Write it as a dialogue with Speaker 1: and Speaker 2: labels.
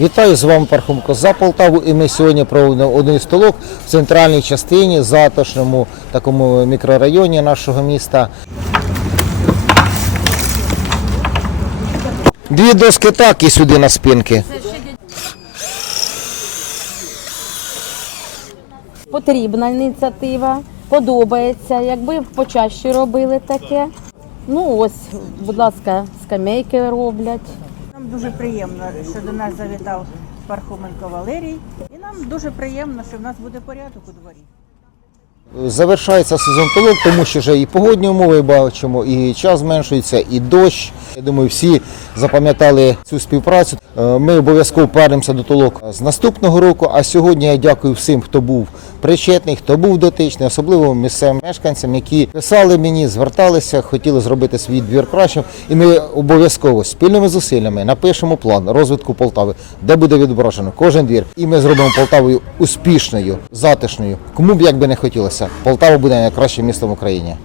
Speaker 1: Вітаю з вами Пархомко за Полтаву. І ми сьогодні проводимо один столок в центральній частині, затишному такому мікрорайоні нашого міста. Дві доски так і сюди на спинки.
Speaker 2: Потрібна ініціатива, подобається. Якби почаще робили таке. Ну ось, будь ласка, скамейки роблять.
Speaker 3: Дуже приємно, що до нас завітав Пархоменко Валерій. І нам дуже приємно, що в нас буде порядок у дворі.
Speaker 1: Завершається сезон толок, тому що вже і погодні умови бачимо, і час зменшується, і дощ. Я думаю, всі запам'ятали цю співпрацю. Е, Ми обов'язково повернемося до толок з наступного року. А сьогодні я дякую всім, хто був причетний, хто був дотичний, особливо місцевим мешканцям, які писали мені, зверталися, хотіли зробити свій двір кращим. І ми обов'язково спільними зусиллями напишемо план розвитку Полтави, де буде відображено кожен двір. І ми зробимо Полтавою успішною, затишною. Кому б як би не хотілося, Полтава буде найкращим містом в Україні.